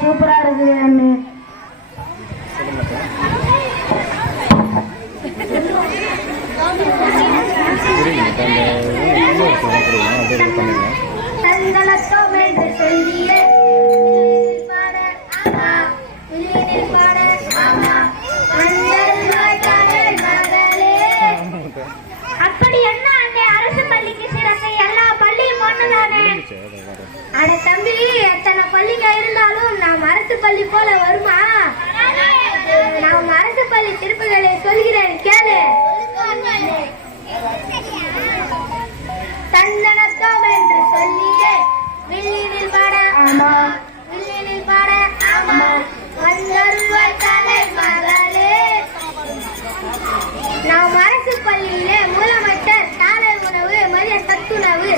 சூப்பரா இருக்குது அண்ணே. அப்படி என்ன அண்ணே, அரசு பள்ளிக்கு சிறந்த எல்லா பள்ளியும் ஒண்ணுதானே? அட தம்பி, எத்தனை பள்ளிங்க இருந்தாலும் நாம் அரசு பள்ளி போல வருமா? நாம் அரசு பள்ளி திருப்புகளை சொல்கிறேன் கேளு. தந்தனத்தோம் என்று சொல்லியே வில்லினில் பாட வில்லினில் பாட வந்தருள்வாய் தலை மகளே. நாம் அரசு பள்ளியிலே முதலமைச்சர் காலை உணவு, மதிய சத்துணவு,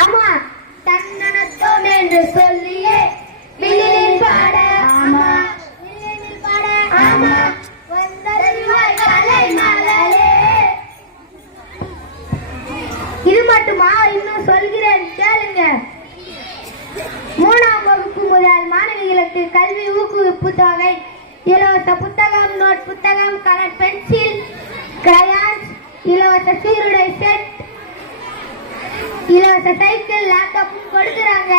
ஆமா தன்னனத்தோம் என்று சொல்லியே வில்லில் பாட ஆமா வில்லில் பாட ஆமா வந்தருவாய் காலை மகளே. இது மட்டுமா இன்னும் சொல்கிறேன் கேளுங்க. 3ஆம் வகுப்பு முதல் மாணவிகளுக்கு கல்வி ஊக்குவிப்பு தொகை, இலவச புத்தகம், நோட் புத்தகம், கலர் பென்சில், கிரையான்ஸ், இலவச சீருடை செட், இலவச சைக்கிள், லேப்டாப் கொடுக்குறாங்க.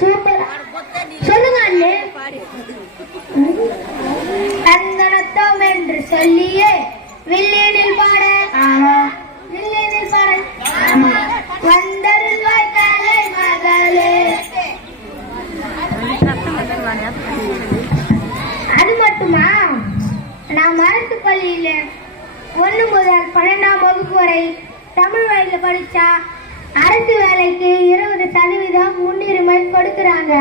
சூப்பர் சொல்லுங்க அண்ணே. தந்தனத்தோம் என்று சொல்லியே வில்லினில் பாட வில்லினில் பாட வந்தருள்வாய் காலை மகளே. அது மட்டுமா, நான் அரசு பள்ளியில 1 முதல் 12ஆம் வகுப்பு வரை தமிழ் வழியில படிச்சா அரசு வேலைக்கு 20% முன்னுரிமை கொடுக்கிறாங்க.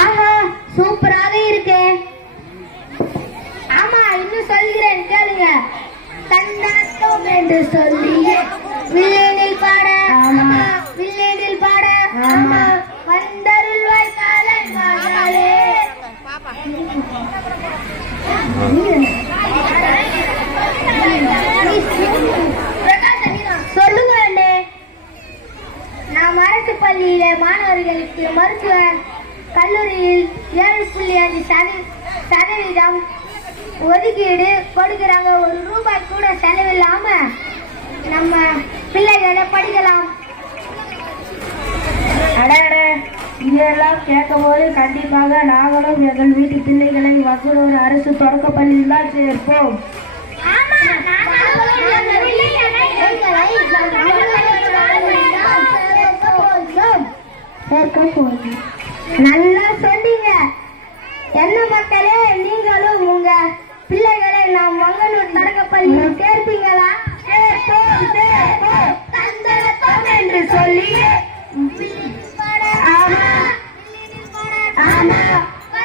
ஆஹா சூப்பராக இருக்கே. ஆமா இன்னும் சொல்கிறேன் கேளுங்க. தன்னத்தோம் என்று சொல்லியே வில்லினில் பாட ஆமா வில்லினில் பாட ஆமா வந்தருள்வாய் காலை மகளே. சொல்லுங்க அண்ணே. நாம் அரசு பள்ளியில மாணவர்களுக்கு மருத்துவ கல்லூரியில் 7.5% ஒதுக்கீடு கொடுக்கிறாங்க. 1 ரூபாய் கூட செலவில்லாம நம்ம பிள்ளைகளை படிக்கலாம். அட இதெல்லாம் கேட்கும் போது கண்டிப்பாக நாங்களும் எங்கள் வீட்டு பிள்ளைகளை வசூலூர் அரசு தொடக்க பள்ளியில் தான் சேர்ப்போம். நல்லா சொன்னீங்க. என்ன மக்களே, நீங்களும் உங்க பிள்ளைகளை நாம் மங்களூர் தொடக்க பள்ளியில் சேர்ப்பீங்களா? தந்தனத்தோம் என்று சொல்லி ஆமா ஆமா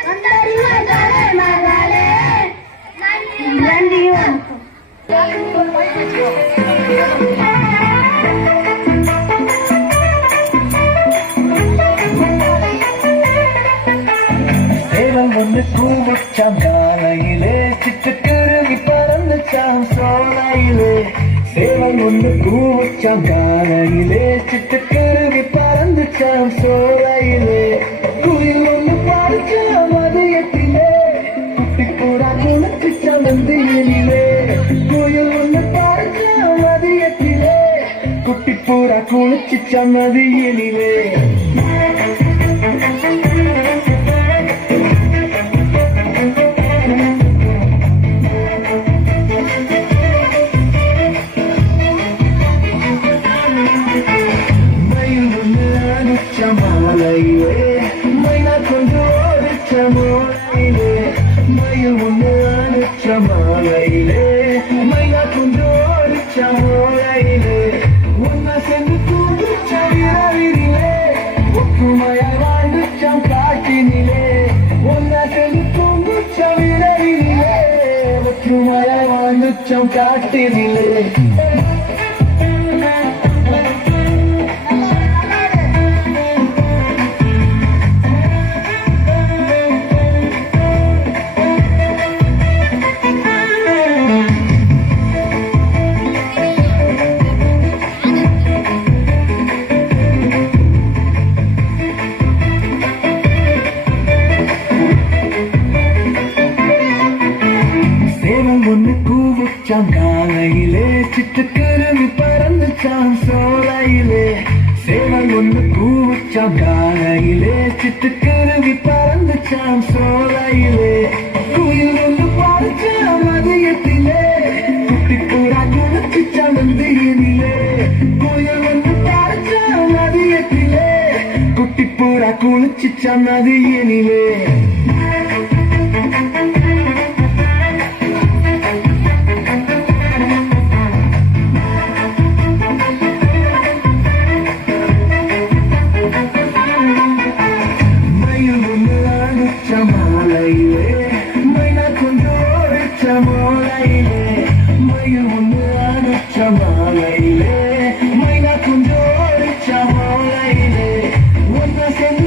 வந்தருள்வாய் காலை மகளே. நன்றியும் ஒன்று கூவச்சாம் காலையிலே சிட்டுக்குருவி பறந்துச்சாம் சோலையிலே. சேவல் ஒன்று கூவச்சாம் காலையிலே சிட்டுக்குருவி பறந்துச்சாம் சோலையிலே. குயில் ஒன்று பாடிச்சாம் மதியத்திலே குட்டிப்புறா குளிச்சுச்சாம் நந்தியிலே. குயில் ஒன்று பாடிச்சாம் மதியத்திலே குட்டிப்புறா குளிச்சுச்சாம் நதியிலே. மாலையிலே மைனா கொண்டு ஓடிச்ச மோலையிலே. மயில் ஒன்று அனுச்ச மாலையிலே மைனா கொண்டு ஓடிச்ச மோலையிலே. உன்னை சென்று தூங்கிச்ச இரவிலே ஒற்றுமையாய் வாழ்ந்துச்சாம் காட்டினிலே. உன்னை சென்று தூங்கிச்ச இரவிலே ஒற்றுமையாய் வாழ்ந்துச்சாம் காட்டினிலே. காலையிலே சிட்டுக்குருவி பறந்துச்சாம் சோலையிலே. சேவல் ஒன்று கூவச்சாம் காலையிலே சிட்டுக்குருவி பறந்துச்சாம் சோலையிலே. குயில் ஒன்று பாடிச்சாம் மதியத்திலே குட்டிப்புறா குளிச்சுச்சாம் நந்தியிலே. குயில் ஒன்று பாடிச்சாம் மதியத்திலே குட்டிப்புறா குளிச்சுச்சாம் நதியிலே. சோலையிலே ஒன்ன சேர்ந்து